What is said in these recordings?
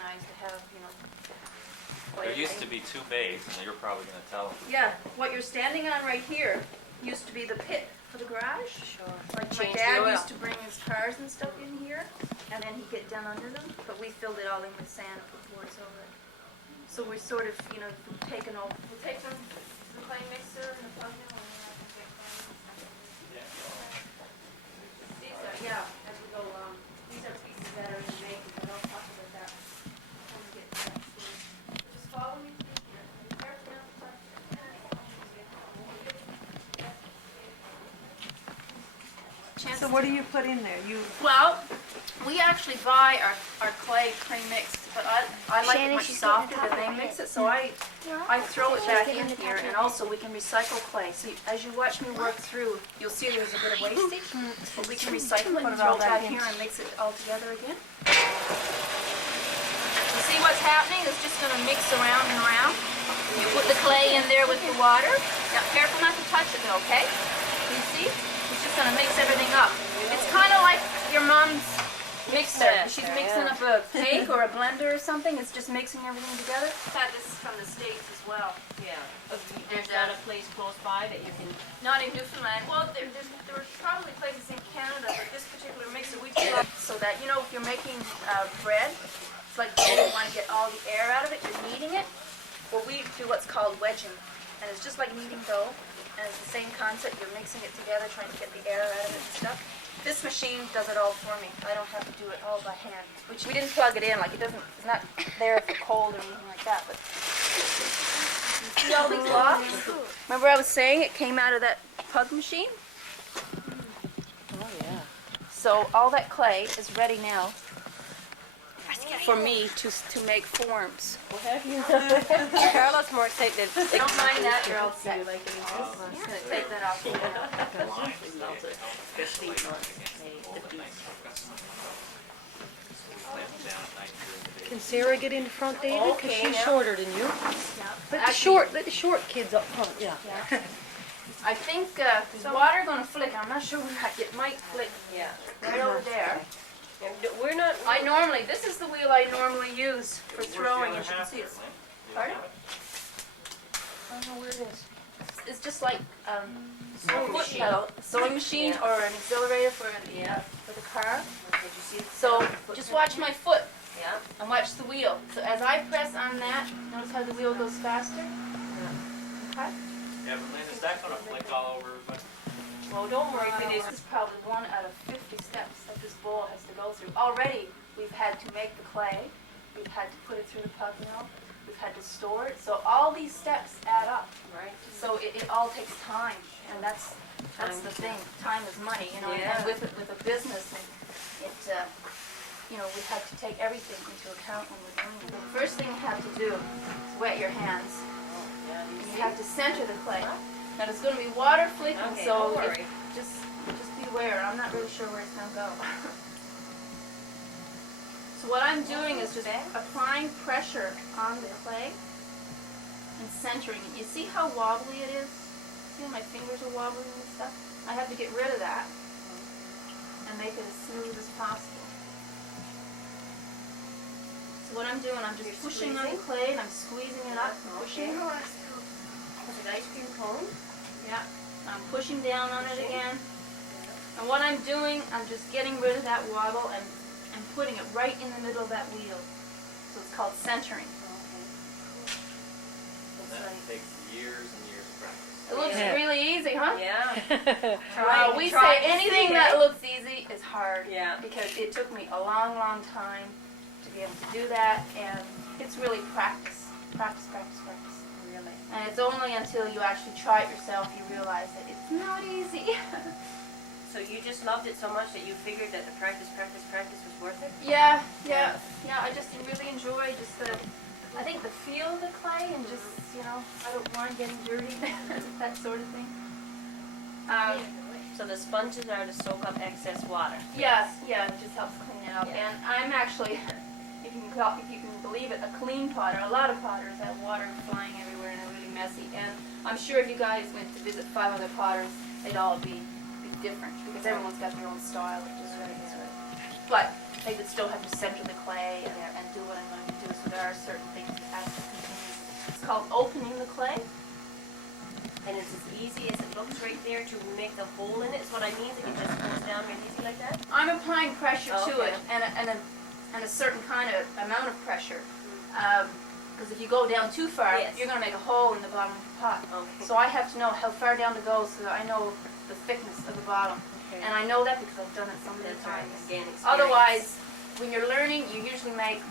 organized to have, you know. There used to be 2 bays, and you're probably going to tell them. Yeah, what you're standing on right here used to be the pit for the garage. Sure. Like my Change the dad oil. used to bring his cars and stuff in here, and then he'd get down under them, but we filled it all in with sand and put boards over it. So we sort of, you know, taken over. We'll take them to the clay mixer and the plug mill, and then I can get clay. These are, yeah, as we go along. These are pieces that are in the making, but I'll talk about that when we get to that stage. Just follow me through here. Be careful not to touch it. So what do you put in there? Well, we actually buy our clay pre-mixed, but I like it Shannon, much she's getting softer top than of they her mix head. it, so I throw it She's back getting in the top here, of and her also we can recycle clay. So as you watch me work through, you'll see there's a bit of wastage, but we can recycle it and throw it back here and mix it all together again. You see what's happening? It's just going to mix around and around. You put the clay in there with the water. Now, careful not to touch it though, okay? You see? It's just going to mix everything up. It's kind of like your mom's mixer. She's mixing up a cake or a blender or something. It's just mixing everything together. Had this from the States as well. Yeah. There's not a place close by that you can. Not in Newfoundland. Well, there were probably places in Canada, but this particular mixer we just so that, you know, if you're making bread, it's like you want to get all the air out of it, you're kneading it. Well, we do what's called wedging, and it's just like kneading dough, and it's the same concept. You're mixing it together, trying to get the air out of it and stuff. This machine does it all for me. I don't have to do it all by hand. Which we didn't plug it in, like it doesn't. It's not there for cold or anything like that. But you see all these locks? Remember I was saying it came out of that pug machine? Oh yeah. So all that clay is ready now for me to make forms. What have you? Carla's more excited. Don't mind that, you're all set. I'm just gonna take that off. Can Sarah get in the front, David? Because Okay, she's yeah. shorter than you. Let the short kids up front. Yeah. I think there's water gonna flick. I'm not sure when it might flick Yeah. right over there. We're not. This is the wheel I normally use for throwing, as you can see. It's, pardon? I don't know where it is. It's just like Sewing foot machine. pedal, sewing machine, Yeah. or an accelerator for the car. Did you see? So just watch my foot Yeah. and watch the wheel. So as I press on that, notice how the wheel goes faster? Okay? Yeah, but Lynn, is that going to flick all over everybody? Well, don't worry. This is probably 1 out of 50 steps that this bowl has to go through. Already, we've had to make the clay. We've had to put it through the pug mill. We've had to store it. So all these steps add up. Right. So it all takes time, and that's the thing. Time is money, you know. Yeah. And with a business, it you know, we have to take everything into account when we're doing it. The first thing you have to do is wet your hands. Yeah. And you have to center the clay. Now there's going to be water flicking, Okay, so don't worry. just be aware. I'm not really sure where it's going to go. So what I'm doing is just applying pressure on the clay and centering it. You see how wobbly it is? See how my fingers are wobbly and stuff? I have to get rid of that and make it as smooth as possible. So what I'm doing, I'm just pushing on the clay and I'm squeezing it up, pushing. Is it ice cream cone? Yeah, I'm pushing down on it again. And what I'm doing, I'm just getting rid of that wobble and putting it right in the middle of that wheel. So it's called centering. That takes years and years of practice. It looks Yeah. really easy, huh? Yeah. We Try say to anything see, that right? looks easy is hard. Yeah. Because it took me a long, long time to be able to do that, and it's really practice. Practice, practice, practice. Really. And it's only until you actually try it yourself you realize that it's not easy. So you just loved it so much that you figured that the practice was worth it? Yeah. I just really enjoy just I think the feel of the clay and just, you know, I don't mind getting dirty, that sort of thing. So the sponges are to soak up excess water. Yeah, it just helps clean it up. Yeah. And I'm actually, if you can believe it, a clean potter. A lot of potters have water flying everywhere and are really messy. And I'm sure if you guys went to visit 5 other potters, they'd all be different because everyone's got their own style, which is right. But they would still have to center the clay and do what I'm going to do. So there are certain things that have to continue. It's called opening the clay. And it's as easy as it looks right there to make the hole in it, is what I mean, that it just goes down really easy like that? I'm applying pressure to Okay. it and a certain kind of amount of pressure. Because if you go down too far, Yes. you're going to make a hole in the bottom of the pot. Okay. So I have to know how far down to go so that I know the thickness of the bottom. Okay. And I know that because I've done it so many That's right, times. again, experience. Otherwise, when you're learning, you usually make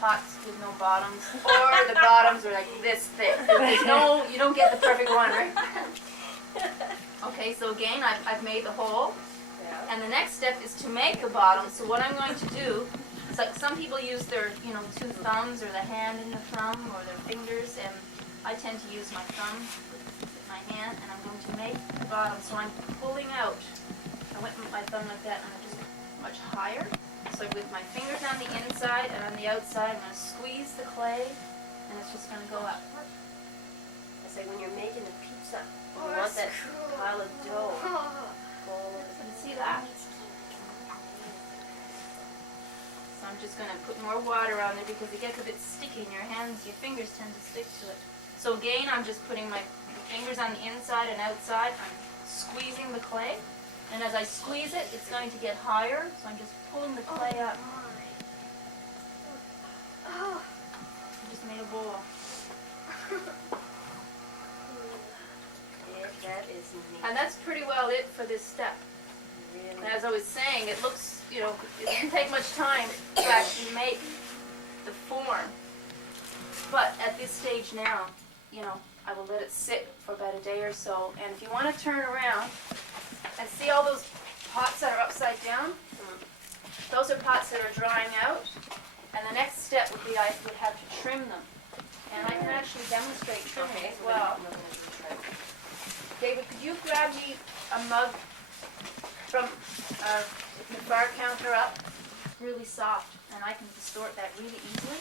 pots with no bottoms, or the bottoms are like this thick. There's no, you don't get the perfect one, right? Okay, so again, I've made the hole, Yeah. and the next step is to make a bottom. So what I'm going to do, so some people use their, two thumbs, or the hand in the thumb, or their fingers, and I tend to use my thumb with my hand, and I'm going to make the bottom. So I'm pulling out. I went with my thumb like that, and I'm just much higher. So with my fingers on the inside and on the outside, I'm going to squeeze the clay, and it's just going to go up. I say when you're making a pizza, you want that pile of dough. Can you see that? So I'm just going to put more water on there because it gets a bit sticky in your hands. Your fingers tend to stick to it. So again, I'm just putting my fingers on the inside and outside. I'm squeezing the clay. And as I squeeze it, it's going to get higher. So I'm just pulling the clay up. I just made a bowl. Yeah, that is neat. And that's pretty well it for this step. Really. And as I was saying, it looks, it doesn't take much time to actually make the form. But at this stage now, I will let it sit for about a day or so. And if you want to turn around and see all those pots that are upside down, those are pots that are drying out. And the next step would be I would have to trim them. And I can actually demonstrate trimming Okay, as well. David, could you grab me a mug from the bar counter up? It's really soft, and I can distort that really easily.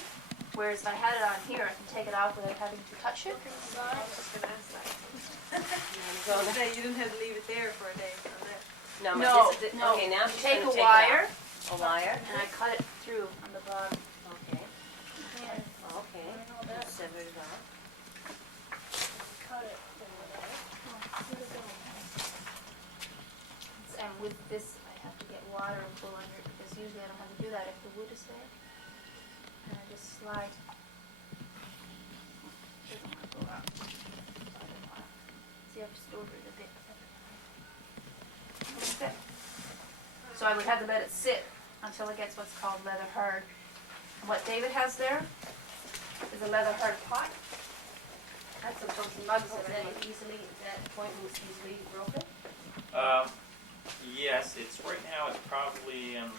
Whereas if I had it on here, I can take it off without having to touch it. I was just going to ask that. Go on. You didn't have to leave it there for a day. On there. No, but No, this is no. Okay, now You she's take gonna a it wire, out. A wire. and I cut it through on the bottom. Okay. Okay. Sever it off. Cut it. And with this, I have to get water and pull under it because usually I don't have to do that if the wood is there. And I just slide. It doesn't want to go out. See, I've stored it a bit. Okay. So I would have to let it sit until it gets what's called leather hard. And what David has there is a leather hard pot. That's some mugs that are easily, That point was easily broken. Yes, it's right now. It's probably it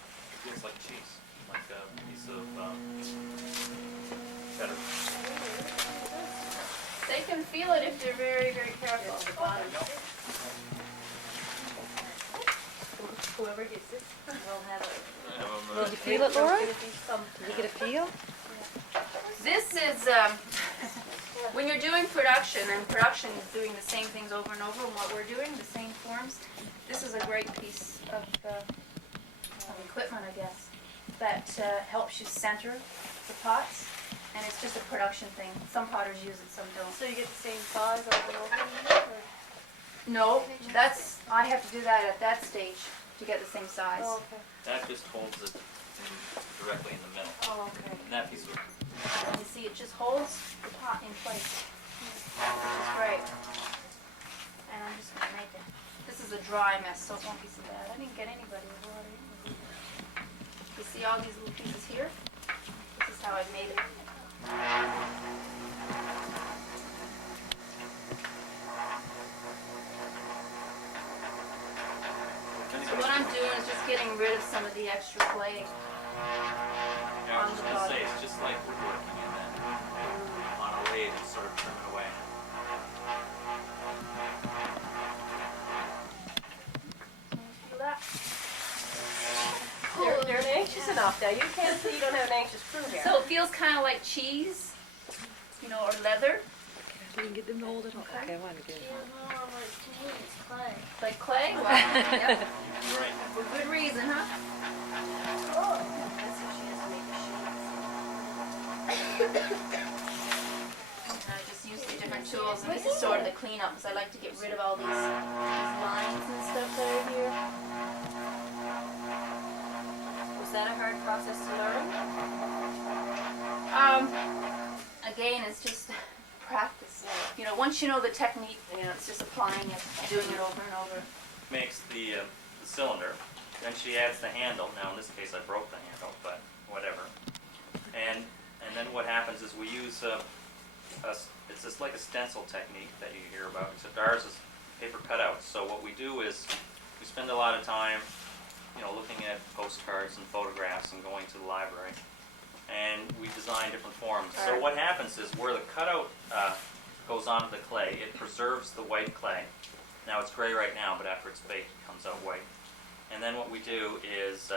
feels like cheese, like a piece of cheddar. They can feel it if they're very, very careful. At the bottom. Whoever gets this. We'll have a. Did you feel it, Laura? Did you get a feel? This is, when you're doing production, and production is doing the same things over and over, and what we're doing, the same forms, this is a great piece of equipment, I guess, that helps you center the pots, and it's just a production thing. Some potters use it, some don't. So you get the same size over and over again? Or? No, I have to do that at that stage to get the same size. Oh, okay. That just holds it directly in the middle. Oh, okay. And that piece of And you see, it just holds the pot in place. Which is great. And I'm just going to make it. This is a dry mess, so it won't be so bad. I didn't get anybody with water in. You see all these little pieces here? This is how I made it. So what I'm doing is just getting rid of some of the extra clay. Yeah, I was just gonna say it's just like woodworking, and then on a lathe and sort of trim it away. Can you feel that? They're anxious enough now. You can't see you don't have an anxious crew here. So it feels kind of like cheese, or leather. We can get them to hold it. Okay, I want to do it. Like clay? Wow. Yep. Right. For good reason, huh? I like to get rid of all these lines and stuff that are here. Was that a hard process to learn? Again, it's just practice. You know, once you know the technique, you know, it's just applying it, doing it over and over. Makes the cylinder. Then she adds the handle. Now in this case I broke the handle, but whatever. And then what happens is we use it's just like a stencil technique that you hear about, except ours is paper cutouts. So what we do is we spend a lot of time, you know, looking at postcards and photographs and going to the library, and we design different forms. So what happens is where the cutout goes onto the clay, it preserves the white clay. Now it's gray right now, but after it's baked, it comes out white. And then what we do is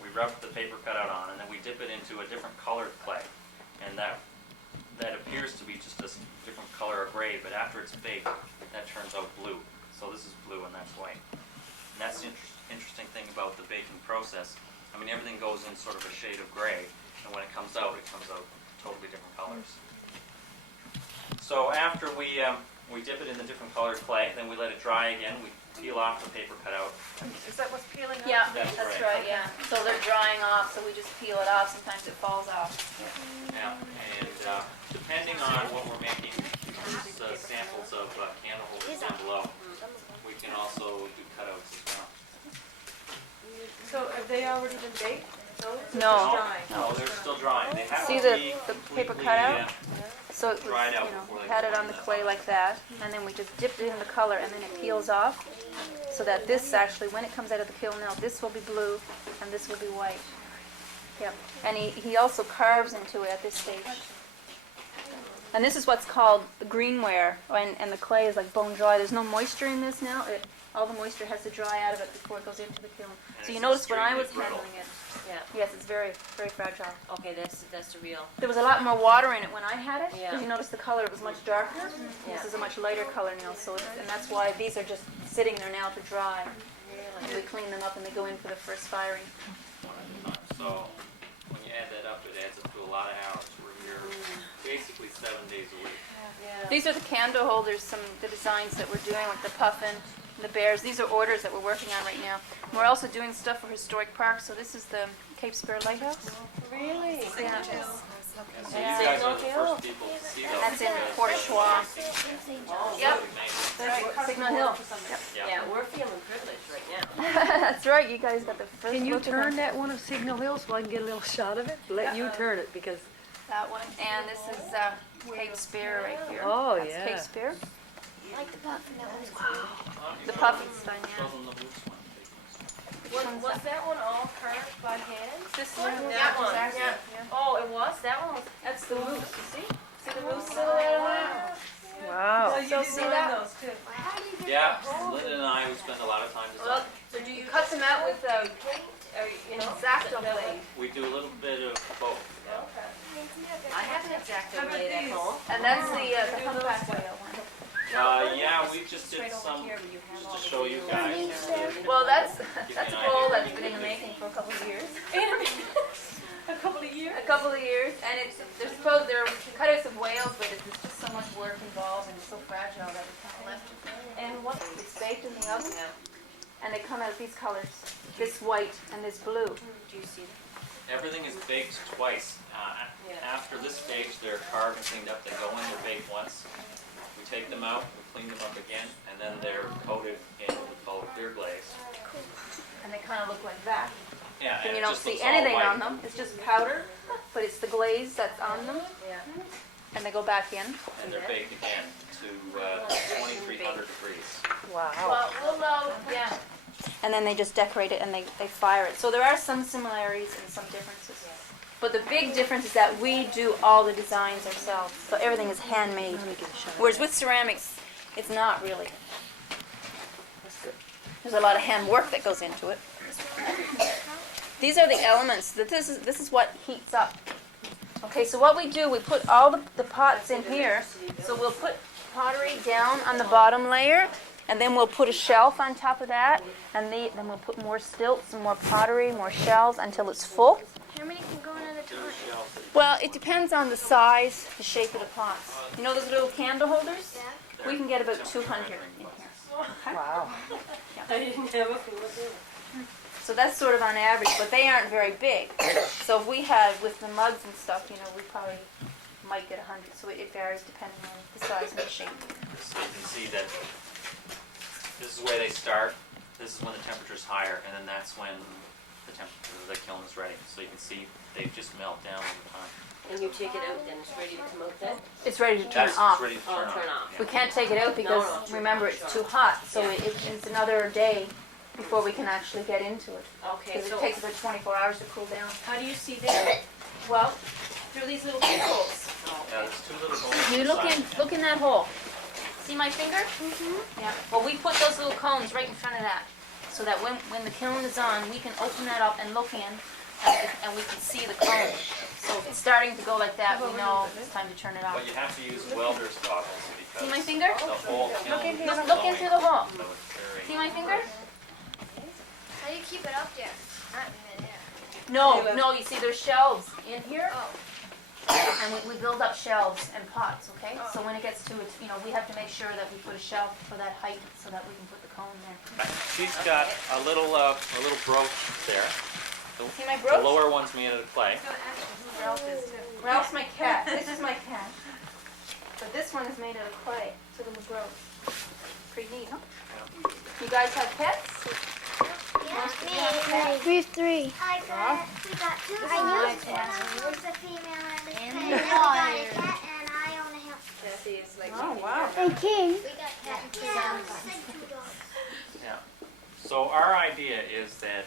we rub the paper cutout on, and then we dip it into a different colored clay, and that appears to be just a different color of gray, but after it's baked, that turns out blue. So this is blue and that's white. And that's the interesting thing about the baking process. I mean, everything goes in sort of a shade of gray, and when it comes out totally different colors. So after we dip it in the different colored clay, then we let it dry again. We peel off the paper cutout. Is that what's peeling off? Yeah, That's that's right. right, yeah. So they're drying off, so we just peel it off. Sometimes it falls off. Yeah, and depending on what we're making, there's samples of candle holders down below. We can also do cutouts as well. So have they already been baked? Those? Or No. just drying? No, they're still drying. They have See to the be paper completely, cutout? So it was, dried out you know, before they had go it on in the the clay oven. like that, and then we just dipped it in the color, and then it peels off, so that this actually, when it comes out of the kiln now, this will be blue, and this will be white. Yep. And he also carves into it at this stage. And this is what's called the greenware, and the clay is like bone dry. There's no moisture in this now. All the moisture has to dry out of it before it goes into the kiln. And So you it's notice when I was extremely brittle. handling it, Yeah. yes, it's very, very fragile. Okay, that's the real. There was a lot more water in it when I had it, Yeah. because you notice the color, it was much darker. Yeah. This is a much lighter color now, and that's why these are just sitting there now to dry. And we clean them up and they go in for the first firing. One at a time. So when you add that up, it adds up to a lot of hours. We're here basically 7 days a week. Yeah. These are the candle holders, the designs that we're doing with the puffin, the bears. These are orders that we're working on right now. We're also doing stuff for historic parks, so this is the Cape Spear Lighthouse. Really? Yeah. And so you guys are the first people to see those. And that's in because Port those Schwa. are amazing. Yep. Amazing. That's right, Signal Hill. Yep. Yeah, we're feeling privileged right now. That's right, you guys got the first Can you look at turn them. that one of Signal Hill so I can get a little shot of it? Let you turn it because, That one, and this is Cape Spear right here. oh That's yeah. Cape Spear. Like the puffin. The Puffinstein, yeah. Those on the hoops one. Was that one all carved by hand? This one? one, That yeah, one, exactly. yeah. Oh, it was? That one was. That's the roots, you see? See the roots silhouette on that? Wow. So you So did see learn that? those too. Yeah, Linda and I, we spend a lot of time Well, designing. so do you cut them out with Or, you know, X-Acto that blade? We do a little bit of both. I have an X-Acto How about blade at these? home. And that's the humpback whale one. Yeah, we just did some, just to show you guys. Well, that's Give a me an goal idea. that's been in the making for a couple of years. A couple of years. A couple of years, and they're cutouts of whales, but it's just so much work involved and it's so fragile that we kind of left it. And what? It's baked in the oven, and they come out these colors, this white and this blue. Do you see that? Everything is baked twice. After this stage, they're carved and cleaned up. They go in, they're baked once. We take them out, we clean them up again, and then they're coated in what we call clear glaze. And they kind of look like that. Yeah, And and you it don't just see looks all anything white. on them. It's just powder, but it's the glaze that's on them, Yeah. and they go back in. And they're baked again to 2,300 degrees. Wow. Well, yeah. And then they just decorate it and they fire it. So there are some similarities and some differences. But the big difference is that we do all the designs ourselves. So everything is handmade. Whereas with ceramics, it's not really. There's a lot of hand work that goes into it. These are the elements. This is what heats up. Okay, so what we do, we put all the pots in here. So we'll put pottery down on the bottom layer, and then we'll put a shelf on top of that, and then we'll put more stilts and more pottery, more shells until it's full. How many can go in at a time? Well, it depends on the size, the shape of the pots. You know those little candle holders? there. We can get about Temperature 200 measuring in devices. here. Wow. I didn't have a clue what they were. So that's sort of on average, but they aren't very big. So if we had, with the mugs and stuff, you know, we probably might get 100. So it varies depending on the size and the shape. So you can see that this is where they start. This is when the temperature's higher, and then that's when the kiln is ready. So you can see they just melt down over time. And you take it out, then it's ready to come out then? It's ready to turn That's off. ready to Oh, turn turn off. off. We can't take it out because, No, remember, it's too hot. So it's another day before we can actually get into it. Okay, Because so it takes about 24 hours to cool down. how do you see that? Well, through these little keyholes. Yeah, there's two little holes. You inside. look in that hole. See my finger? Yeah. Well, we put those little cones right in front of that, so that when the kiln is on, we can open that up and look in, and we can see the cone. So if it's starting to go like that, we know it's time to turn it off. But you have to use welder's goggles because See my finger? the whole kiln is Look into the hole. so it's very. See my finger? How do you keep it up there? Not in there. No, you see there's shelves in here, Oh. and we build up shelves and pots, okay? So when it gets to it, you know, we have to make sure that we put a shelf for that height so that we can put the cone there. She's got a little brooch there. See my The brooch? lower one's made out of clay. Ralph is too. Ralph's my cat. This is my cat. But this one is made out of clay. It's a little brooch. Pretty neat, huh? You guys have pets? We have 3. We got 2 dogs. One was a female and a cat. And we got a cat and I own a hamster. Jesse is like. Oh, wow. And King. We got cat and 2 dogs. Yeah. So our idea is that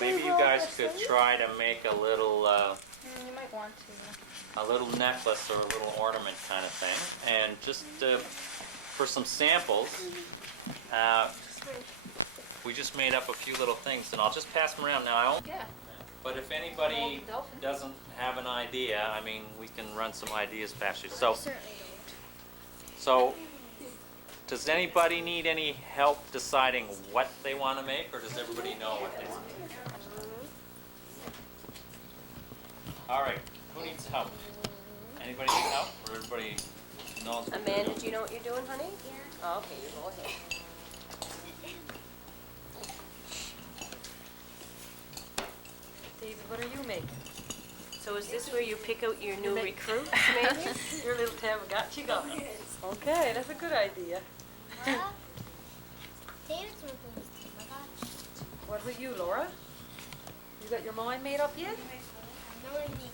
maybe you guys could try to make a little You might want to. necklace or a little ornament kind of thing, and just for some samples. We just made up a few little things, and I'll just pass them around now. I won't. Yeah. But if anybody doesn't have an idea, I mean, we can run some ideas past you. So, does anybody need any help deciding what they want to make, or does everybody know what they want? All right. Who needs help? Anybody need help, or everybody knows? What they're Amanda, doing? do you know what you're doing, honey? Yeah. Oh, okay, you go ahead. David, what are you making? So is this where you pick out your new make- recruits, maybe? Your little Tamagotchi going. Okay, that's a good idea. David's making this Tamagotchi. What about you, Laura? You got your mind made up yet? I'm really making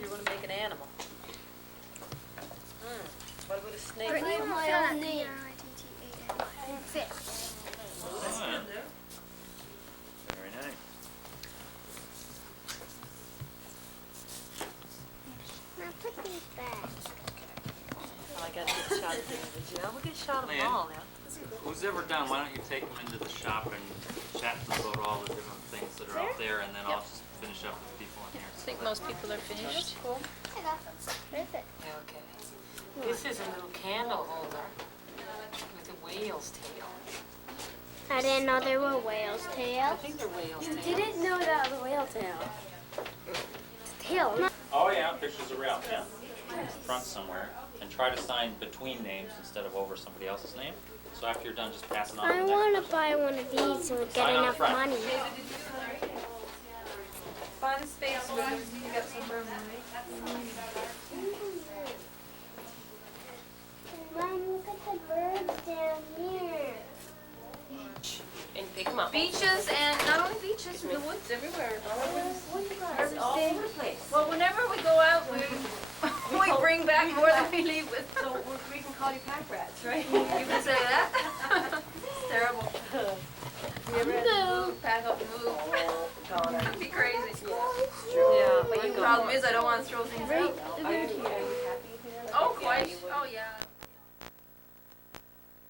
You're going to make an animal. What about a snake? it. Or my own name. Fish. Oh, yeah. Very nice. Now put these back. Oh, I got to get a shot of David. Yeah, we'll get a shot of them Leanne. all now. Who's ever done, why don't you take them into the shop and chat to them about all the different things that are out there, and then I'll just finish up with people in here. I think most people are finished. I got them. Perfect. Okay. This is a little candle holder with a whale's tail. I didn't know there were whales' I tails. think they're whale's tails. Didn't know that was a whale tail. Tail. Oh yeah, pictures of Ralph, yeah. Front somewhere, and try to sign between names instead of over somebody else's name. So after you're done, just pass it on to I the want next to buy one of these and get Sign on enough front. money. Find a space where you got some room. Mom, look at the birds down here. And pick them up. Beaches and not only beaches, the woods everywhere. All over the place. Well, whenever we go out, we bring back more than we leave with. So we can call you pack rats, right? You can say that. It's terrible. You ever had to move, pack up and move? It'd be crazy. Yeah, But the problem is I don't want to throw things out. Are you happy here? Oh, quite. Oh, yeah.